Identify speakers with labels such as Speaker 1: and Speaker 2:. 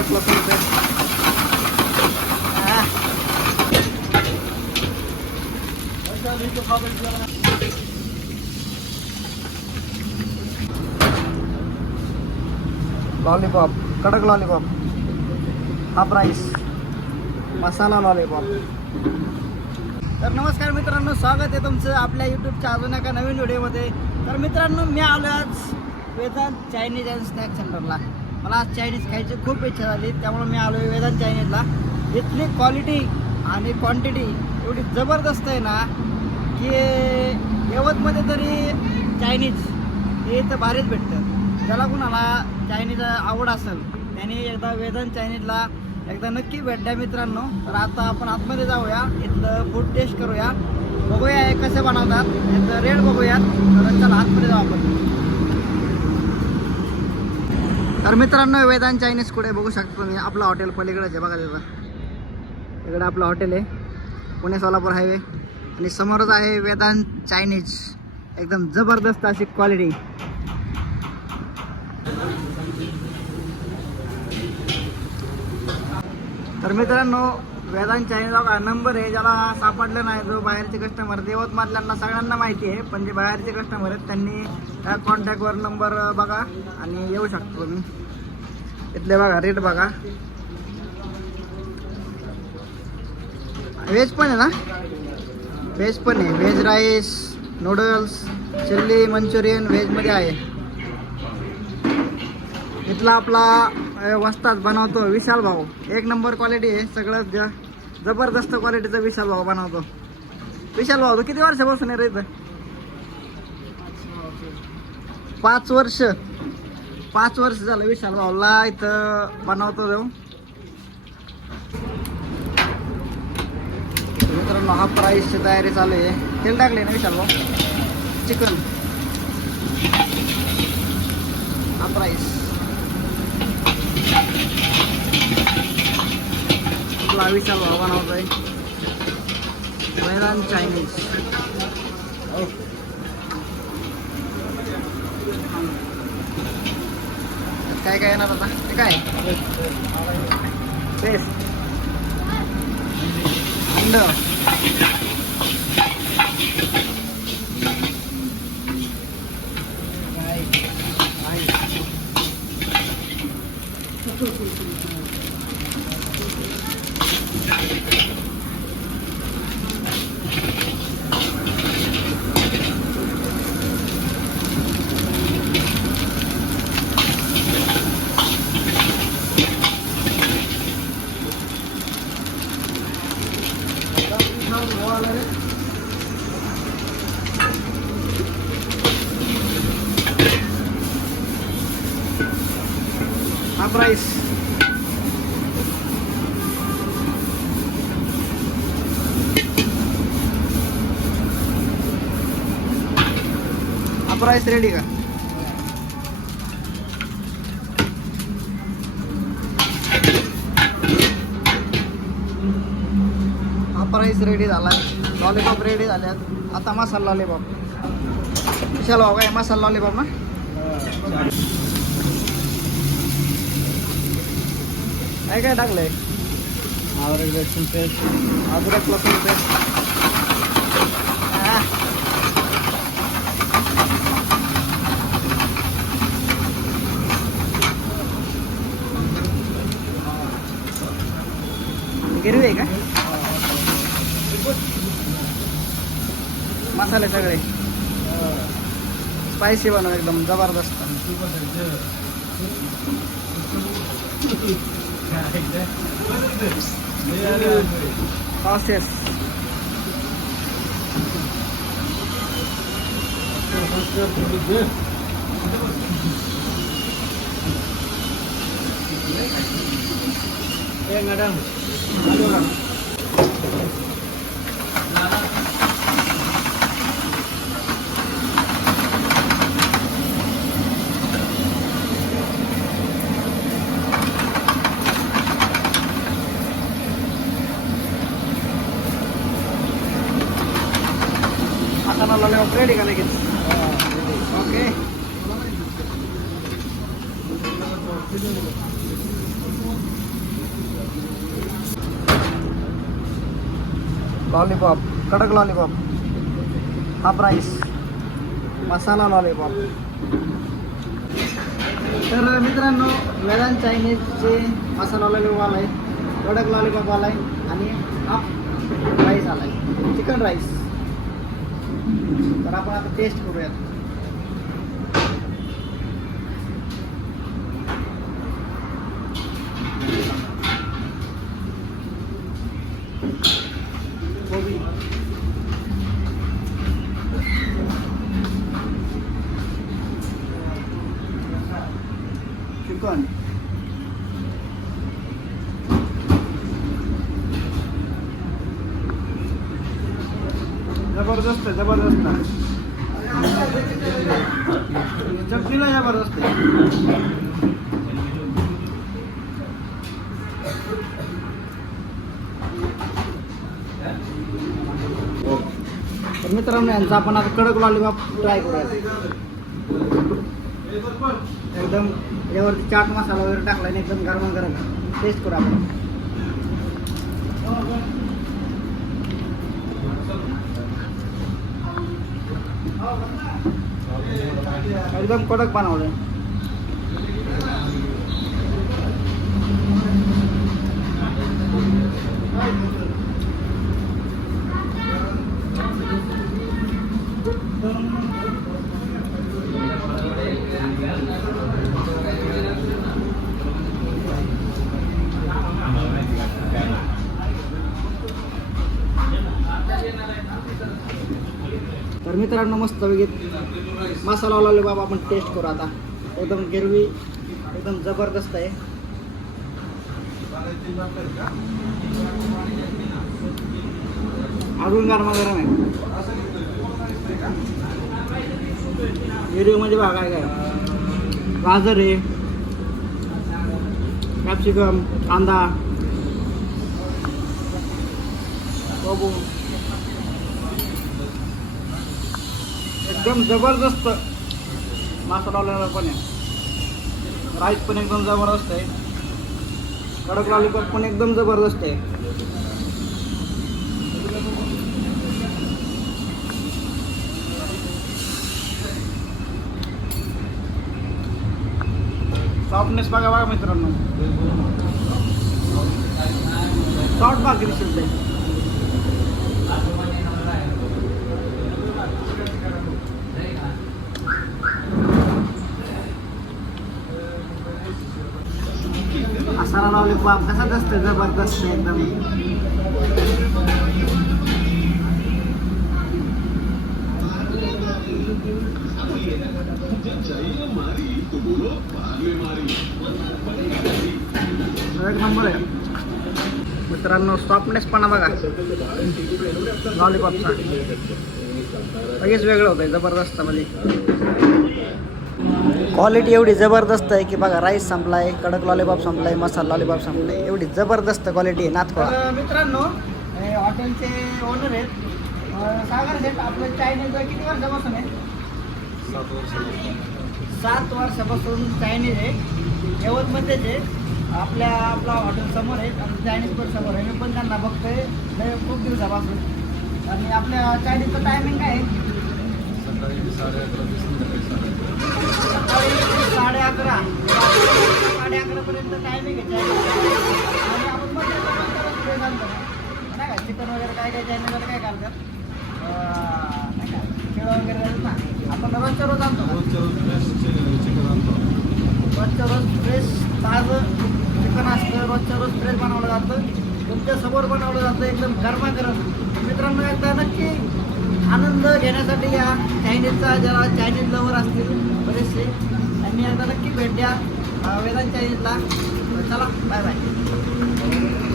Speaker 1: अद्रक लसूण लॉलीपॉप कडक lollipop half rice masala lollipop तर नमस्कार मित्रांनो स्वागत आहे तुमचं आपल्या यूट्यूबच्या अजून एका नवीन व्हिडिओमध्ये तर मित्रांनो मी आलो आज वेदांत चायनीज अँड स्नॅक सेंटरला मला आज चायनीज खायची खूप इच्छा झाली त्यामुळे मी आलो वेदांत चायनीजला इथली क्वालिटी आणि क्वांटिटी एवढी जबरदस्त आहे ना की यवतमध्ये तरी चायनीज हे इथं भारीच भेटतं. ज्याला कुणाला चायनीज आवड असेल त्याने एकदा वेदांत चायनीजला एकदा नक्की भेट द्या मित्रांनो. तर आता आपण आतमध्ये जाऊया इथलं फूड टेस्ट करूया. बघूया हे कसे बनवतात इथं रेट बघूयात. तर चला आतमध्ये जाऊ आपण. तर मित्रांनो वेदांत चायनीज कुठे बघू शकतो तुम्ही. आपलं हॉटेल पलीकडेच आहे बघा तिथं. इकडे आपलं हॉटेल आहे. पुणे सोलापूर हायवे आणि समोरच आहे वेदांत चायनीज एकदम जबरदस्त अशी क्वालिटी तर मित्रांनो वेदांत चायनीज हा नंबर आहे ज्याला सापडलं नाही जो बाहेरचे कस्टमर यवतमाळल्यांना सगळ्यांना माहिती आहे पण जे बाहेरचे कस्टमर आहेत त्यांनी त्या कॉन्टॅक्टवर नंबर बघा आणि येऊ शकतो तुम्ही. इथले बघा रेट बघा. व्हेज पण आहे ना? व्हेज पण आहे. Veg rice noodles chilli Manchurian व्हेजमध्ये आहे. इथला आपला अ, बनवतो विशाल भाऊ. एक नंबर क्वालिटी आहे सगळं ज जबरदस्त क्वालिटीचा विशाल भाऊ बनवतो. विशाल भाऊ तू किती वर्षापासून आहे रे इथं? पाच वर्ष. पाच वर्ष झालं विशाल भाऊला इथं बनवतो देऊ मित्रांनो हा प्राईसची तयारी चालू आहे. तेल टाकले ना विशाल भाऊ? चिकन. हा प्राईस आपला विशाल भाऊ बनवतोय वेदांत चायनीज काय काय येणार आता ते काय पेस्ट अंड हा प्राईस हा प्राईस रेडी का? हा प्राईस रेडी झाला. लॉलीपॉप रेडी झाल्यात. आता मसाला लॉलीपॉप विशाल भाऊ काय मसाला लॉलीपॉप ना? काय काय टाकलंय?
Speaker 2: अद्रक लसूण पेस्ट
Speaker 1: अद्रक लसूण पेस्ट हा. गिरवी आहे का मसाले सगळे स्पायसी बनव एकदम जबरदस्त Process.
Speaker 2: Eh, madam.
Speaker 1: Sana lewat kan. Oke. Lollipop कडक लॉलीपॉप हा प्राईस मसाला लॉलीपॉप तर मित्रांनो वेदांत चायनीजचे मसाला लॉलीपॉप आला आहे कडक लॉलीपॉप आला आहे आणि हाफ राईस आला आहे चिकन राईस तर आपण आता टेस्ट करूयात. चिकन जबरदस्त आहे जबरदस्त चटणीला जबरदस्त आहे. तर मित्रांनो यांचा आपण आता कडक लॉलीपॉप ट्राय करूया. एकदम यावरती चाट मसाला वगैरे टाकला आणि एकदम गरम गरम. टेस्ट करू आपण. एकदम कडक बनवलंय. तर मित्रांनो मस्त बघित मसाला लावले बाबा आपण टेस्ट करू आता. एकदम गिरवी एकदम जबरदस्त आहे. अजून गरमा गरम आहे. व्हिडिओमध्ये बघा काय काय. गाजर आहे. कॅप्सिकम कांदा. बघू एकदम जबरदस्त मासा लावलेला पण आहे. राईस पण एकदम जबरदस्त आहे. कडक लॉलीपॉप पण एकदम जबरदस्त आहे. सॉफ्टनेस बघा बघा मित्रांनो. सॉफ्ट भाकरी शिजते. मसाला लॉलीपॉप कसा दसत जबरदस्त एकदम. एक नंबर आहे. मित्रांनो सॉफ्टनेस पण बघा लॉलीपॉपचा लगेच वेगळं होतं जबरदस्त म्हणजे. क्वालिटी एवढी जबरदस्त आहे की बघा राईस संपलाय कडक लॉलीपॉप संपलाय मसाला लॉलीपॉप संपलाय एवढी जबरदस्त क्वालिटी आहे नाथखोळा मित्रांनो हॉटेलचे ओनर आहेत. सागर सेट आपलं चायनीज किती वर्षापासून आहे? सात वर्षापासून. चायनीज आहे. यवतमध्येच आहे. आपल्या आपला हॉटेल समोर आहे. आणि चायनीज पण समोर आहे. मी पण त्यांना बघतोय. खूप दिवसापासून. आणि आपल्या चायनीजचं टायमिंग काय आहे? सकाळी साडे अकरा साडे अकरापर्यंत टायमिंग आहे आणि आपण पण पुढे घालतो नाही का चिकन वगैरे काय काय चायनीज वगैरे काय घालतात नाही का खेळ वगैरे ना आपण रोजच्या रोज आणतो ना. रोजच्या रोज फ्रेश ताजं चिकन असतं रोजच्या रोज फ्रेश बनवलं जातं तुमच्यासमोर बनवलं जातं एकदम गरमागरम मित्रांनो एकदा नक्की आनंद घेण्यासाठी या चायनीजचा ज्याला चायनीज लवर असतील बरेचसे त्यांनी एकदा नक्की भेट द्या वेदांत चायनीजला चला बाय बाय